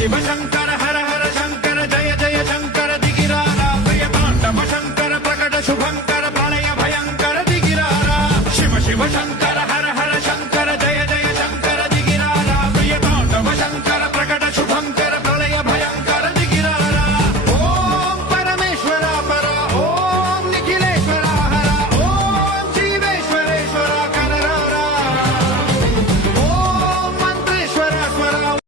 शिव शंकर हर हर शंकर जय जय शंकर दिगिरारा प्रिय तांडव शंकर प्रकट शुभंकर प्रलय भयंकर दिगिरारा शिव शिव शंकर